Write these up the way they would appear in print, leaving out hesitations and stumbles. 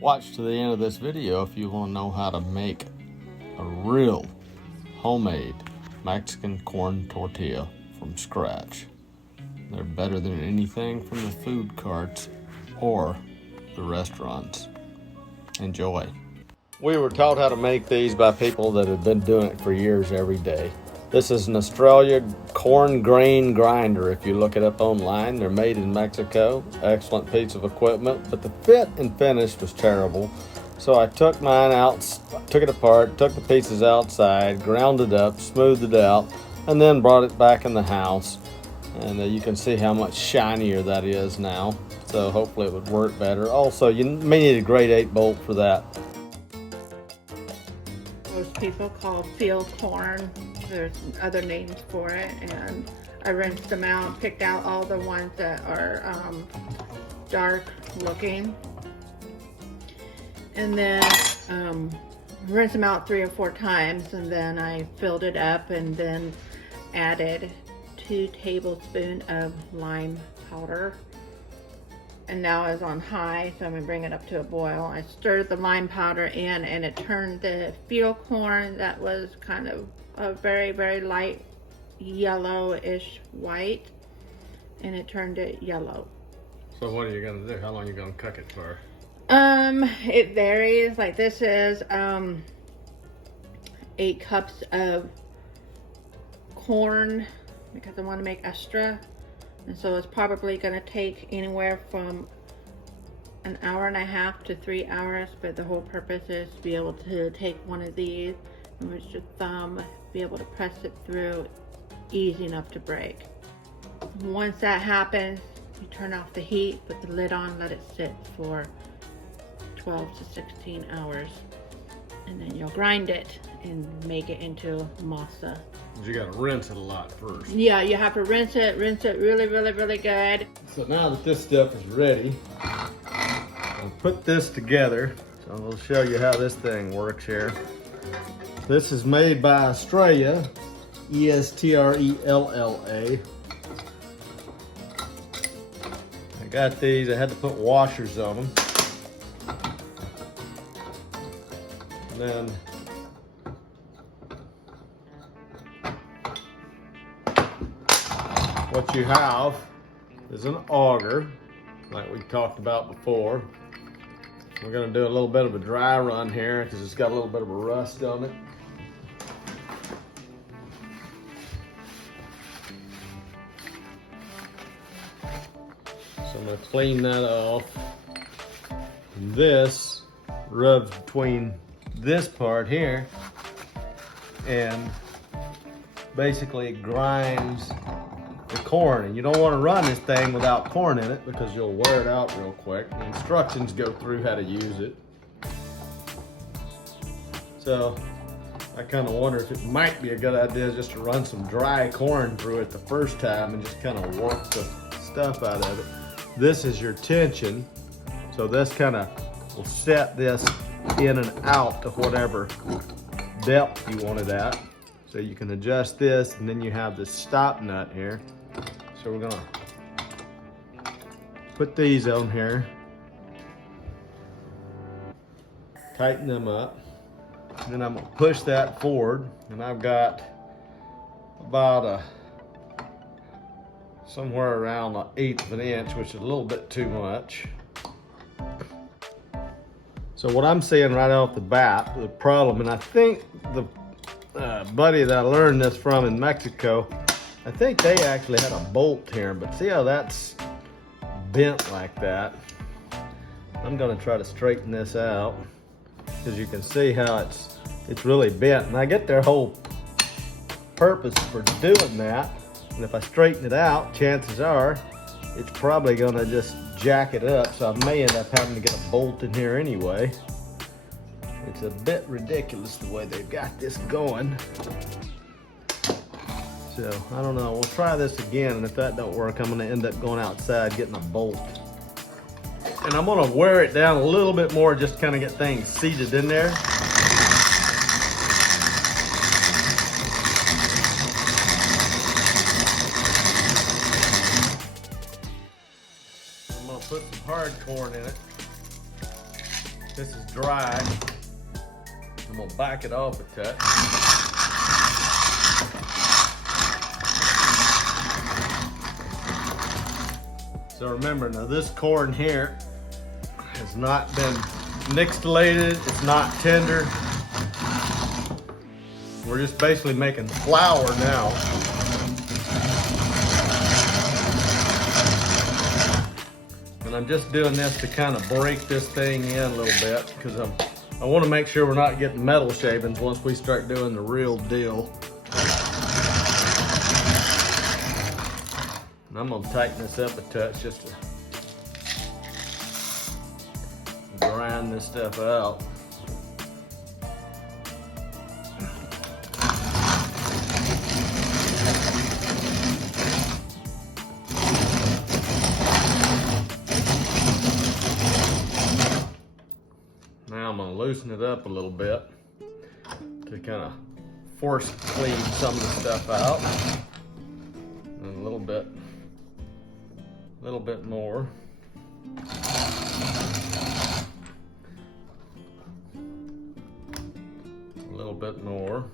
Watch to the end of this video if you want to know how to make a real homemade Mexican corn tortilla from scratch. They're better than anything from the food carts or the restaurants. Enjoy. We were taught how to make these by people that have been doing it for years every day. This is an Australia corn grain grinder. If you look it up online, they're made in Mexico. Excellent piece of equipment, but the fit and finish was terrible. So I took mine out, took it apart, took the pieces outside, ground it up, smoothed it out, and then brought it back in the house. And you can see how much shinier that is now. So hopefully it would work better. Also, you may need a grade 8 bolt for that. Most people call field corn. There's other names for it, and I rinsed them out, picked out all the ones that are dark looking, and then rinsed them out 3 or 4 times, and then I filled it up and then added 2 tablespoons of lime powder. And now it's on high, so I'm gonna bring it up to a boil. I stirred the lime powder in, and it turned the field corn that was kind of a very, very light yellowish white, and it turned it yellow. So what are you gonna do? How long are you gonna cook it for? It varies. Like this is 8 cups of corn because I want to make extra. And so it's probably going to take anywhere from an hour and a half to 3 hours, but the whole purpose is to be able to take one of these and with your thumb be able to press it through easy enough to break. Once that happens, you turn off the heat, put the lid on, let it sit for 12 to 16 hours, and then you'll grind it and make it into masa. You gotta rinse it a lot first. Yeah, you have to rinse it really, really, really good. So now that this stuff is ready, I'll put this together. So I'll show you how this thing works here. This is made by Australia, Estrella. I got these, I had to put washers on them. And then what you have is an auger, like we talked about before. We're gonna do a little bit of a dry run here because it's got a little bit of a rust on it. So I'm gonna clean that off. And this rubs between this part here and basically it grinds the corn. And you don't want to run this thing without corn in it because you'll wear it out real quick. The instructions go through how to use it. So I kind of wonder if it might be a good idea just to run some dry corn through it the first time and just kind of work the stuff out of it. This is your tension, so this kind of will set this in and out to whatever depth you want it at. So you can adjust this, and then you have this stop nut here. So we're gonna put these on here, tighten them up, and then I'm gonna push that forward, and I've got about somewhere around 1/8 of an inch, which is a little bit too much. So what I'm seeing right off the bat, the problem, and I think the buddy that I learned this from in Mexico, I think they actually had a bolt here, but see how that's bent like that? I'm gonna try to straighten this out because you can see how it's really bent, and I get their whole purpose for doing that. And if I straighten it out, chances are it's probably gonna just jack it up, so I may end up having to get a bolt in here anyway. It's a bit ridiculous the way they've got this going. So I don't know, we'll try this again, and if that don't work, I'm gonna end up going outside getting a bolt. And I'm gonna wear it down a little bit more, just kind of get things seated in there. I'm gonna put some hard corn in it. This is dry. I'm gonna back it off a touch. So remember, now this corn here has not been nixtamalated, it's not tender. We're just basically making flour now. And I'm just doing this to kind of break this thing in a little bit because I want to make sure we're not getting metal shavings once we start doing the real deal. And I'm gonna tighten this up a touch just to grind this stuff out. Now I'm gonna loosen it up a little bit to kind of force clean some of the stuff out. And a little bit more. A little bit more.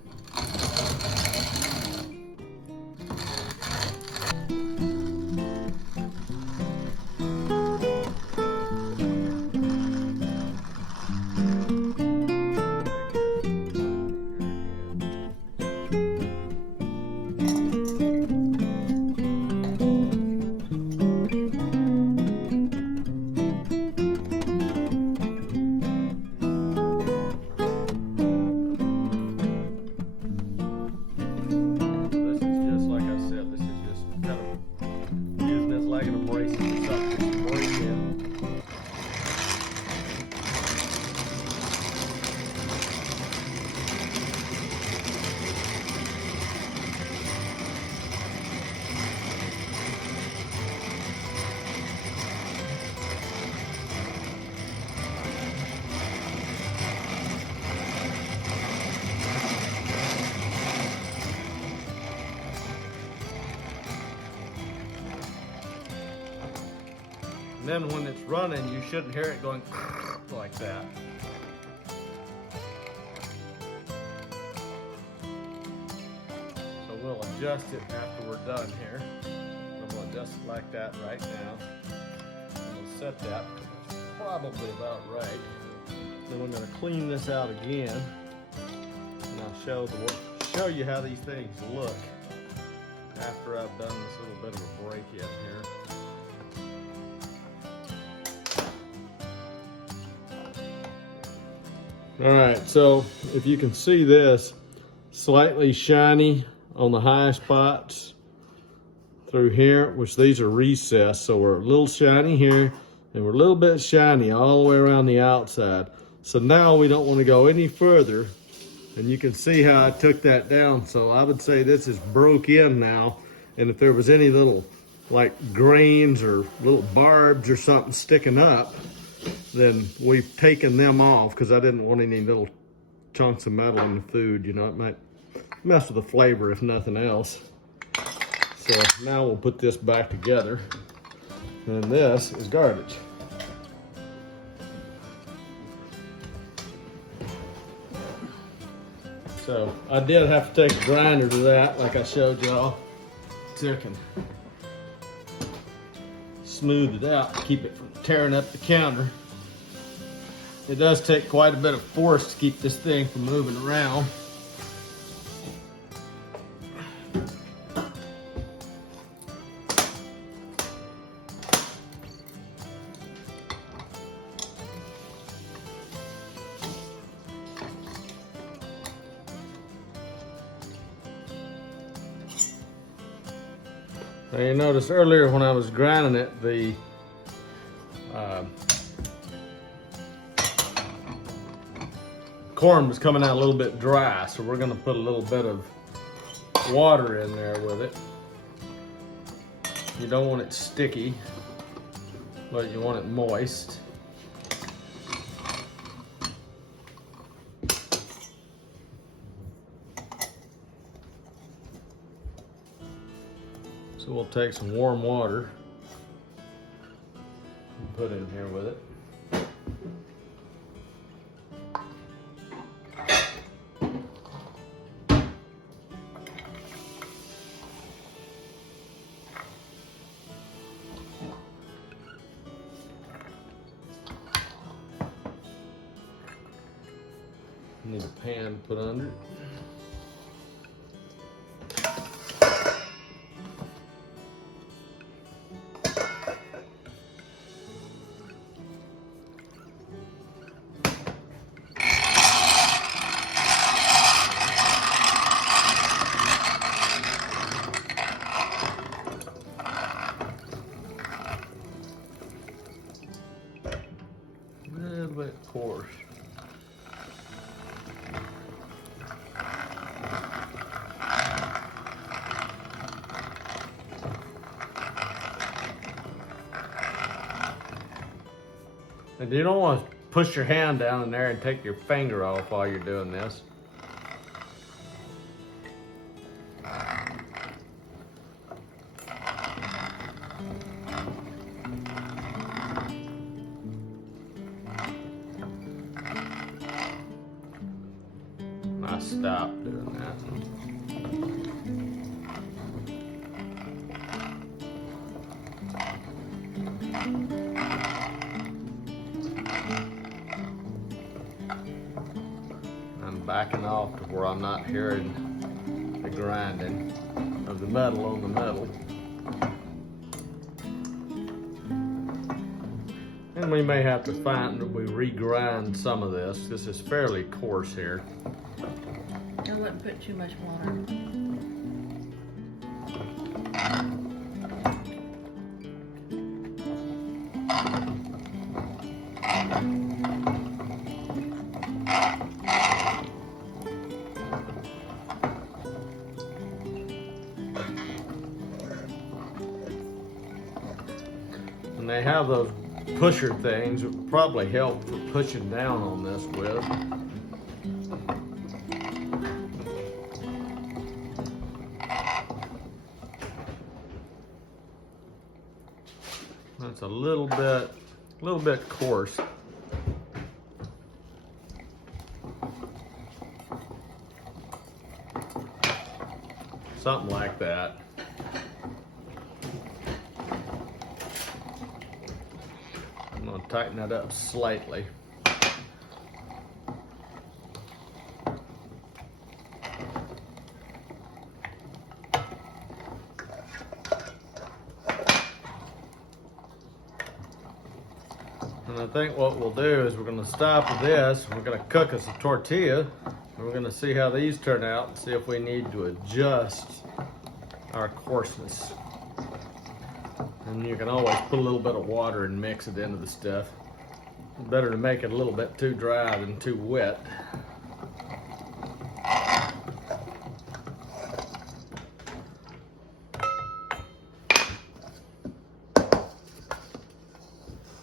And then when it's running, you shouldn't hear it going like that. So we'll adjust it after we're done here. I'm going to adjust it like that right now. And we'll set that. It's probably about right. Then we're going to clean this out again. And I'll show you how these things look after I've done this little bit of a break in here. All right, so if you can see this, slightly shiny on the high spots through here, which these are recessed, so we're a little shiny here, and we're a little bit shiny all the way around the outside. So now we don't want to go any further, and you can see how I took that down. So I would say this is broke in now, and if there was any little like grains or little barbs or something sticking up, then we've taken them off because I didn't want any little chunks of metal in the food. You know, it might mess with the flavor if nothing else. So now we'll put this back together, and this is garbage. So I did have to take a grinder to that, like I showed y'all, so I can smooth it out, keep it from tearing up the counter. It does take quite a bit of force to keep this thing from moving around. Now you noticed earlier when I was grinding it, the corn was coming out a little bit dry, so we're gonna put a little bit of water in there with it. You don't want it sticky, but you want it moist. So we'll take some warm water and put in here with it. Need a pan to put under it. A little bit coarse. And you don't want to push your hand down in there and take your finger off while you're doing this. I stopped doing that. I'm backing off to where I'm not hearing the grinding of the metal on the metal. And we may have to find that we regrind some of this. This is fairly coarse here. I wouldn't put too much water. And they have those pusher things that would probably help with pushing down on this with. That's a little bit coarse. Something like that. I'm gonna tighten that up slightly. And I think what we'll do is we're gonna stop with this. We're gonna cook us a tortilla. And we're gonna see how these turn out and see if we need to adjust our coarseness. And you can always put a little bit of water and mix it into the stuff. It's better to make it a little bit too dry than too wet.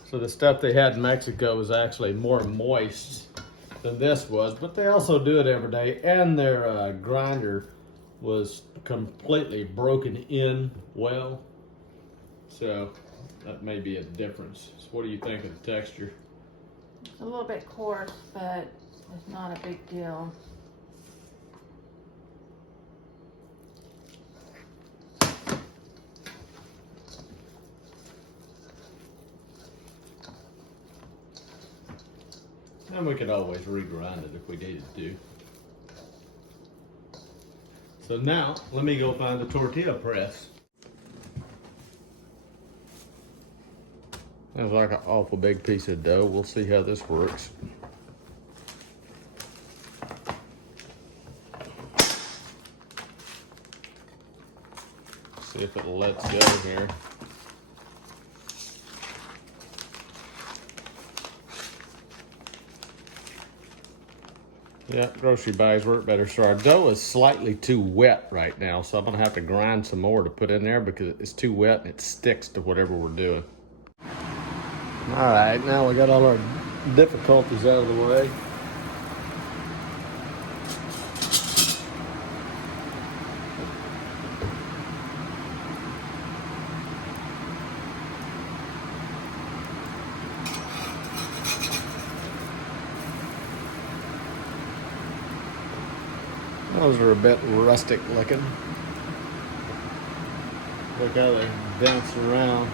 So the stuff they had in Mexico was actually more moist than this was, but they also do it every day, and their grinder was completely broken in well. So that may be a difference. So what do you think of the texture? It's a little bit coarse, but it's not a big deal. And we could always regrind it if we needed to. So now, let me go find the tortilla press. That's like an awful big piece of dough. We'll see how this works. See if it lets go here. Yeah, grocery bags work better. So our dough is slightly too wet right now, so I'm gonna have to grind some more to put in there because it's too wet and it sticks to whatever we're doing. All right, now we got all our difficulties out of the way. Those are a bit rustic looking. Look how they dance around.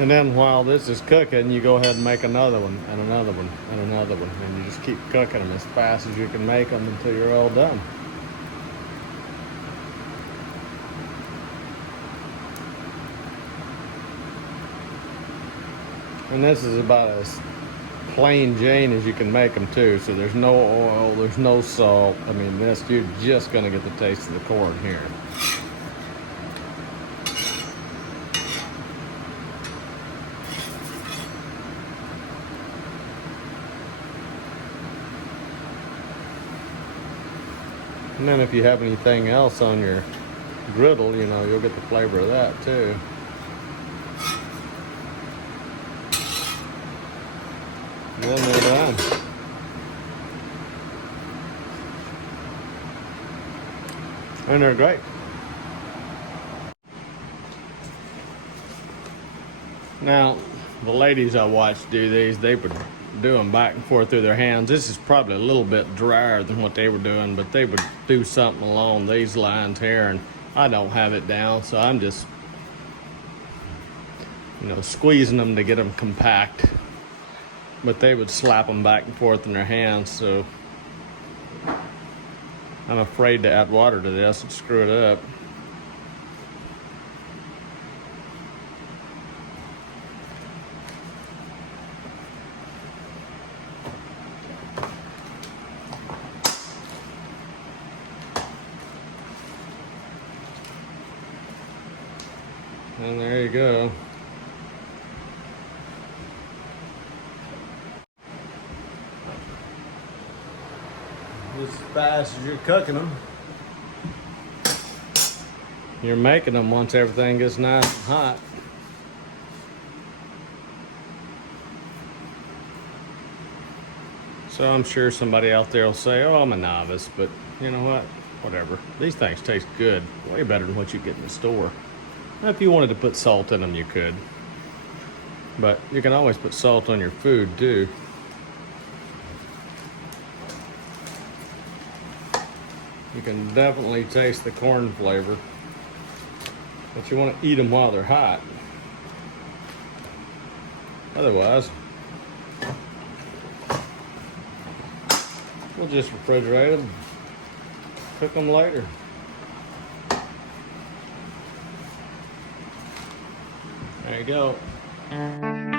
And then while this is cooking, you go ahead and make another one, and another one, and another one. And you just keep cooking them as fast as you can make them until you're all done. And this is about as plain Jane as you can make them too. So there's no oil, there's no salt. I mean, this, you're just gonna get the taste of the corn here. And then if you have anything else on your griddle, you know, you'll get the flavor of that too. And then they're done. And they're great. Now, the ladies I watched do these, they would do them back and forth through their hands. This is probably a little bit drier than what they were doing, but they would do something along these lines here, and I don't have it down, so I'm just, you know, squeezing them to get them compact. But they would slap them back and forth in their hands, so I'm afraid to add water to this and screw it up. And there you go. As fast as you're cooking them, you're making them once everything gets nice and hot. So I'm sure somebody out there will say, oh, I'm a novice, but you know what? Whatever. These things taste good, way better than what you get in the store. Now, if you wanted to put salt in them, you could. But you can always put salt on your food too. You can definitely taste the corn flavor. But you want to eat them while they're hot. Otherwise, we'll just refrigerate them, cook them later. There you go.